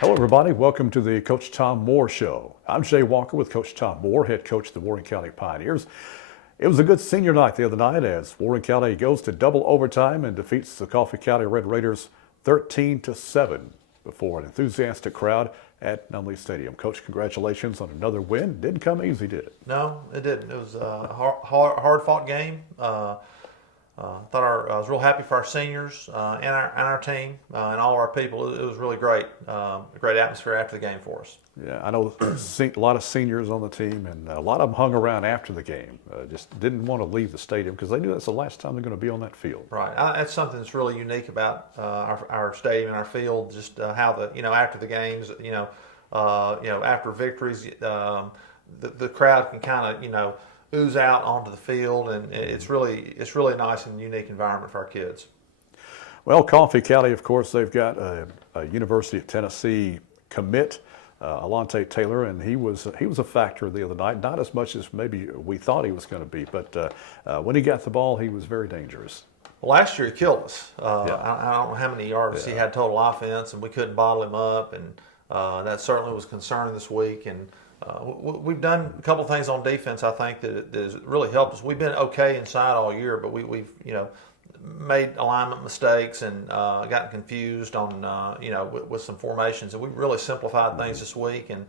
Hello, everybody. Welcome to the Coach Tom Moore Show. I'm Jay Walker with Coach Tom Moore, head coach of the Warren County Pioneers. It was a good senior night the other night as Warren County goes to double overtime and defeats the Coffee County Red Raiders 13-7 before an enthusiastic crowd at Nunley Stadium. Coach, congratulations on another win. Didn't come easy, did it? No, it didn't. It was a hard-fought game. I was real happy for our seniors and our team and all our people. It was really great. A great atmosphere after the game for us. Yeah, I know a lot of seniors on the team, and a lot of them hung around after the game. Just didn't want to leave the stadium because they knew that's the last time they're going to be on that field. Right. That's something that's really unique about our stadium and our field. Just how after the games, after victories, the crowd can kind of ooze out onto the field, and it's really a nice and unique environment for our kids. Well, Coffee County, of course, they've got a University of Tennessee commit, Alontae Taylor, and he was a factor the other night. Not as much as maybe we thought he was going to be, but when he got the ball, he was very dangerous. Well, last year he killed us. I don't know how many yards he had total offense, and we couldn't bottle him up, and that certainly was concerning this week. And we've done a couple things on defense, I think, that has really helped us. We've been okay inside all year, but we've made alignment mistakes and gotten confused on with some formations, and we really simplified things this week. And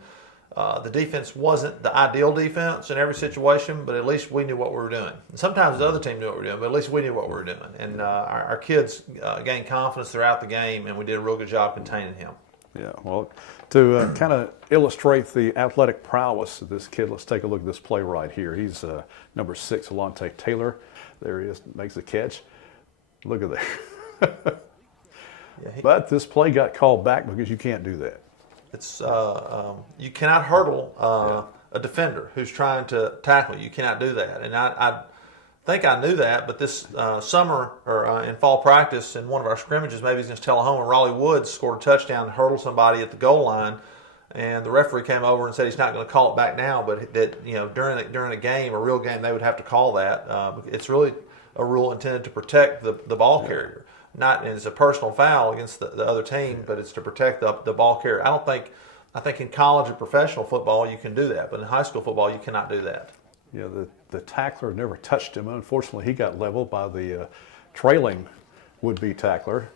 the defense wasn't the ideal defense in every situation, but at least we knew what we were doing. And sometimes the other team knew what we were doing, but at least we knew what we were doing. And our kids gained confidence throughout the game, and we did a real good job containing him. Yeah, well, to kind of illustrate the athletic prowess of this kid, let's take a look at this play right here. He's number 6, Alontae Taylor. There he is, makes the catch. Look at that. But this play got called back because you can't do that. It's you cannot hurdle a defender who's trying to tackle you. You cannot do that. And I think I knew that, but this summer or in fall practice in one of our scrimmages, maybe he's going to tell a home, Raleigh Woods scored a touchdown and hurdled somebody at the goal line, and the referee came over and said he's not going to call it back now, but that during a game, a real game, they would have to call that. It's really a rule intended to protect the ball carrier. And it's a personal foul against the other team, but it's to protect the ball carrier. I think in college and professional football you can do that, but in high school football you cannot do that. Yeah, the tackler never touched him. Unfortunately, he got leveled by the trailing would-be tackler.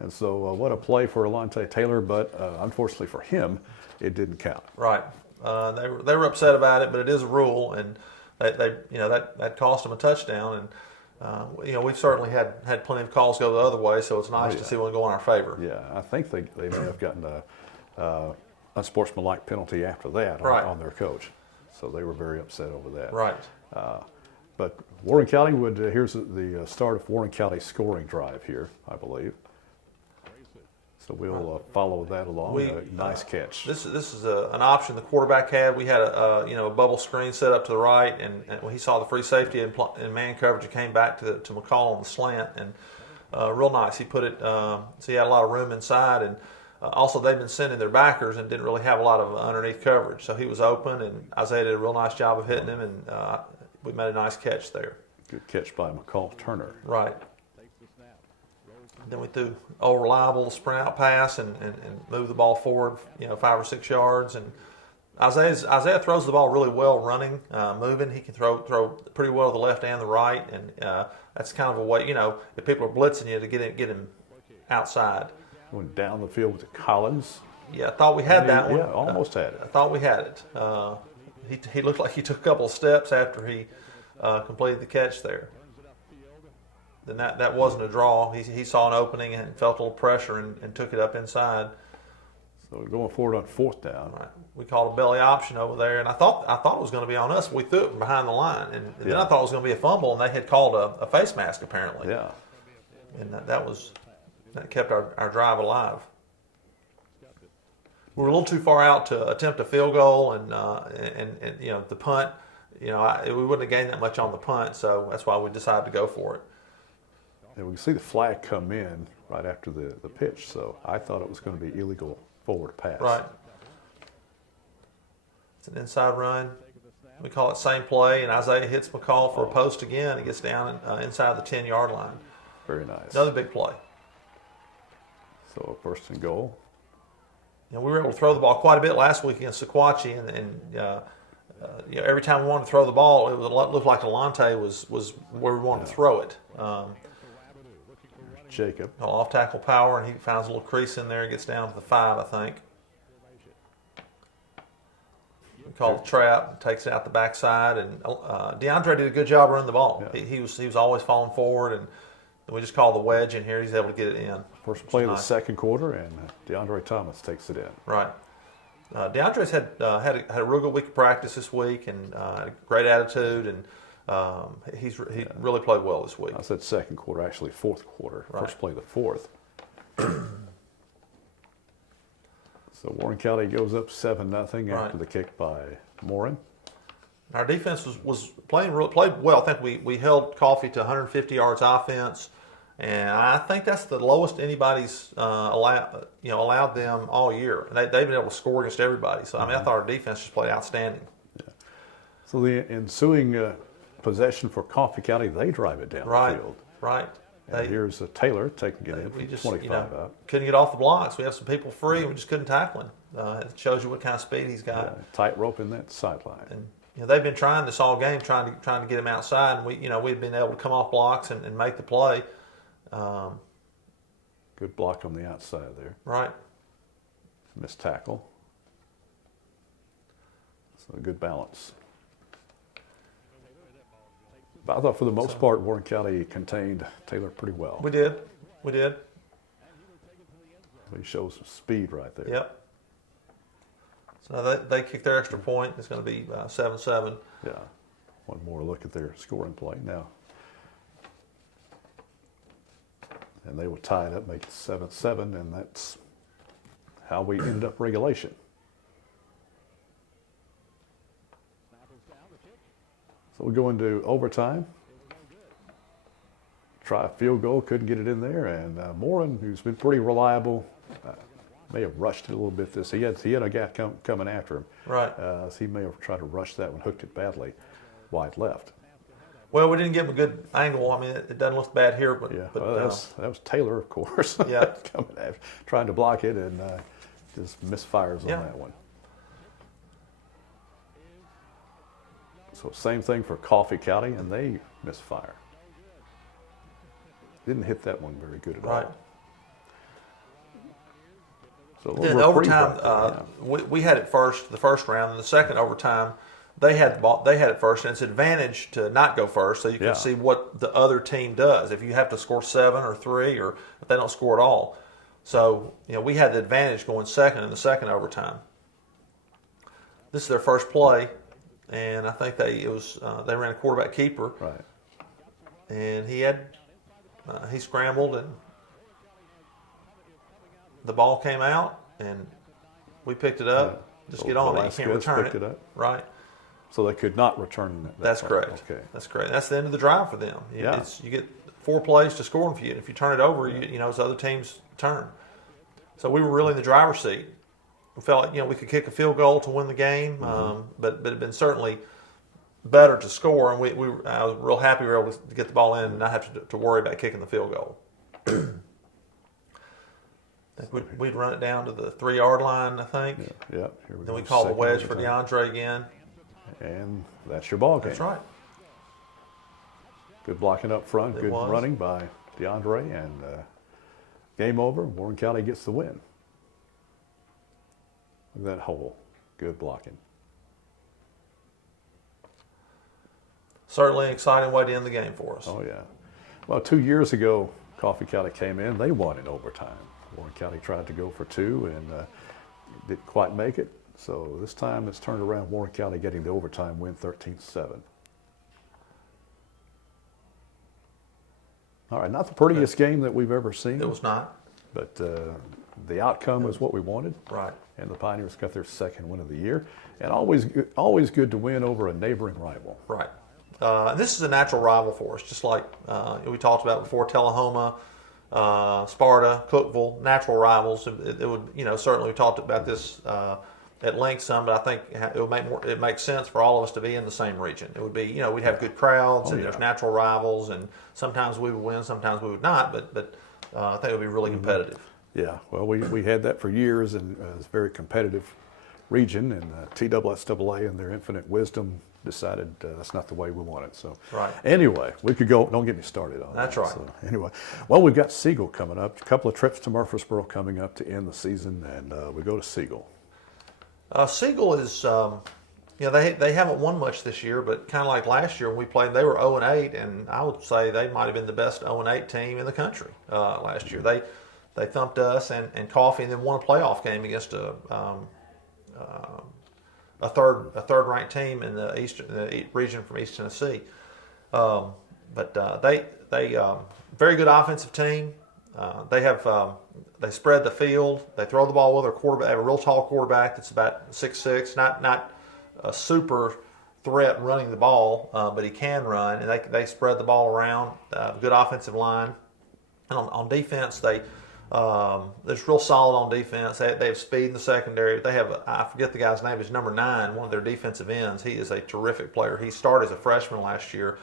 And so what a play for Alontae Taylor, but unfortunately for him, it didn't count. Right. They were upset about it, but it is a rule, and that cost them a touchdown. And we've certainly had plenty of calls go the other way, so it's nice to see one go in our favor. Yeah, I think they may have gotten a unsportsmanlike penalty after that on their coach. So they were very upset over that. Right. But Warren County here's the start of Warren County's scoring drive here, I believe. So we'll follow that along. Nice catch. This is an option the quarterback had. We had a bubble screen set up to the right, and when he saw the free safety in man coverage, it came back to McCall on the slant, and real nice. He put it so he had a lot of room inside, and also they've been sending their backers and didn't really have a lot of underneath coverage, so he was open, and Isaiah did a real nice job of hitting him, and we made a nice catch there. Good catch by McCall Turner. Right. Then we threw old reliable sprint out pass and moved the ball forward, 5 or 6 yards. And Isaiah throws the ball really well running, moving. He can throw pretty well to the left and the right, and that's kind of a way, if people are blitzing you, to get him outside. Went down the field with Collins. Yeah, I thought we had that one. Yeah, almost had it. I thought we had it. He looked like he took a couple of steps after he completed the catch there. Then that wasn't a draw. He saw an opening and felt a little pressure and took it up inside. So we're going forward on 4th down. Right. We called a belly option over there, and I thought it was going to be on us. We threw it from behind the line, and then I thought it was going to be a fumble, and they had called a face mask apparently. Yeah. And that kept our drive alive. We were a little too far out to attempt a field goal, and the punt. We wouldn't have gained that much on the punt, so that's why we decided to go for it. And we can see the flag come in right after the pitch, so I thought it was going to be illegal forward pass. Right. It's an inside run. We call it same play, and Isaiah hits McCall for a post again. He gets down inside the 10-yard line. Very nice. Another big play. So 1st and goal. we were able to throw the ball quite a bit last week against Sequatchie, and every time we wanted to throw the ball, it looked like Alante was where we wanted to throw it. Jacob. Off tackle power, and he finds a little crease in there, gets down to the 5, I think. We call the trap, takes it out the backside, and DeAndre did a good job running the ball. Yeah. He was always falling forward, and we just call the wedge in here. He's able to get it in. First play of the second quarter, and DeAndre Thomas takes it in. Right. DeAndre's had a real good week of practice this week, and had a great attitude, and he really played well this week. I said second quarter, actually fourth quarter. Right. First play of the fourth. So Warren County goes up 7-0 after the kick by Morin. Our defense was played well. I think we held Coffee to 150 yards offense, and I think that's the lowest anybody's allowed them all year. And they've been able to score against everybody. So I thought our defense just played outstanding. Yeah. So the ensuing possession for Coffee County, they drive it down the field. Right. And here's Taylor taking it in. We just 25 up. Couldn't get off the blocks. We have some people free, and we just couldn't tackle him. It shows you what kind of speed he's got. Yeah, tight rope in that sideline. And they've been trying this all game, trying to get him outside, and we've been able to come off blocks and make the play. Good block on the outside there. Right. Missed tackle. So a good balance. But I thought for the most part, Warren County contained Taylor pretty well. We did. He shows some speed right there. Yep. So they kick their extra point. It's going to be 7-7. Yeah. One more look at their scoring play now. And they will tie it up, make it 7-7, and that's how we ended up regulation. So we go into overtime. Try a field goal, couldn't get it in there, and Morin, who's been pretty reliable, may have rushed it a little bit. He had a guy coming after him. Right. So he may have tried to rush that one, hooked it badly, wide left. Well, we didn't give him a good angle. I mean, it doesn't look bad here, but Yeah, but well, that was Taylor, of course. Yeah. Coming after, trying to block it, and just misfires on that one. So same thing for Coffee County, and they misfire. Didn't hit that one very good at all. So in overtime, we had it first, the first round. In the second overtime, they had the ball, they had it first, and it's an advantage to not go first, so you can see what the other team does. If you have to score 7 or 3, or if they don't score at all, so we had the advantage going second in the second overtime. This is their first play, and I think they ran a quarterback keeper, right, and he scrambled and the ball came out, and we picked it up. Just get on it. You can't return it. Right. So they could not return that. That's correct. Okay. That's correct. That's the end of the drive for them. You get 4 plays to score them for you. And if you turn it over, it's the other team's turn. So we were really in the driver's seat. We felt like we could kick a field goal to win the game, but it had been certainly better to score. And I was real happy we were able to get the ball in and not have to worry about kicking the field goal. We'd run it down to the 3-yard line, I think. Yeah. Here we then go. we call the wedge for DeAndre again. And that's your ball game. That's right. Good blocking up front, good was. running by DeAndre, and game over. Warren County gets the win. Look at that hole. Good blocking. Certainly an exciting way to end the game for us. Oh, yeah. Well, 2 years ago, Coffee County came in. They won in overtime. Warren County tried to go for 2 and didn't quite make it. So this time it's turned around. Warren County getting the overtime win, 13-7. All right, not the prettiest game that we've ever seen. It was not. But the outcome is what we wanted. Right. And the Pioneers got their second win of the year. And always good to win over a neighboring rival. Right. And this is a natural rival for us, just like we talked about before, Tullahoma, Sparta, Cookeville, natural rivals. It would, certainly we talked about this at length some, but I think it makes sense for all of us to be in the same region. It would be, we'd have good crowds, and there's natural rivals, and sometimes we would win, sometimes we would not, but I think it would be really competitive. Yeah, well, we had that for years, and it's a very competitive region, and TSSAA in their infinite wisdom decided that's not the way we want it. So Right. anyway, we could go, don't get me started on That's that. right. So anyway, well, we've got Siegel coming up, a couple of trips to Murfreesboro coming up to end the season, and we go to Siegel. Siegel is, they haven't won much this year, but kind of like last year when we played, they were 0-8, and I would say they might have been the best 0-8 team in the country last year. They thumped us and Coffee, and then won a playoff game against a third ranked team in the region from East Tennessee. But they very good offensive team. They spread the field. They throw the ball with their quarterback. They have a real tall quarterback that's about 6'6", not a super threat running the ball, but he can run, and they spread the ball around. Good offensive line, and on defense they're real solid on defense. They have speed in the secondary. They have I forget the guy's name. He's number 9, one of their defensive ends. He is a terrific player. He started as a freshman last year.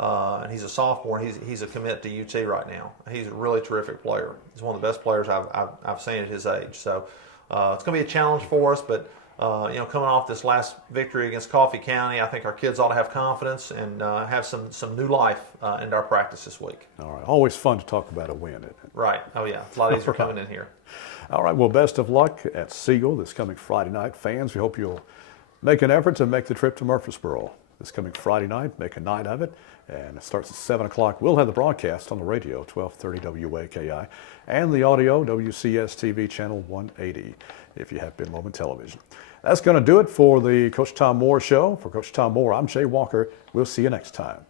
And he's a sophomore, and he's a commit to UT right now. He's a really terrific player. He's one of the best players I've seen at his age. So it's going to be a challenge for us, but coming off this last victory against Coffee County, I think our kids ought to have confidence and have some new life into our practice this week. All right, always fun to talk about a win, isn't it? Right. Oh yeah, it's a lot easier coming in here. All right, well, best of luck at Siegel this coming Friday night. Fans, we hope you'll make an effort to make the trip to Murfreesboro this coming Friday night. Make a night of it, and it starts at 7 o'clock. We'll have the broadcast on the radio, 1230 WAKI, and the audio, WCS-TV channel 180, if you have Bend Lowman Television. That's going to do it for the Coach Tom Moore Show. For Coach Tom Moore, I'm Jay Walker. We'll see you next time.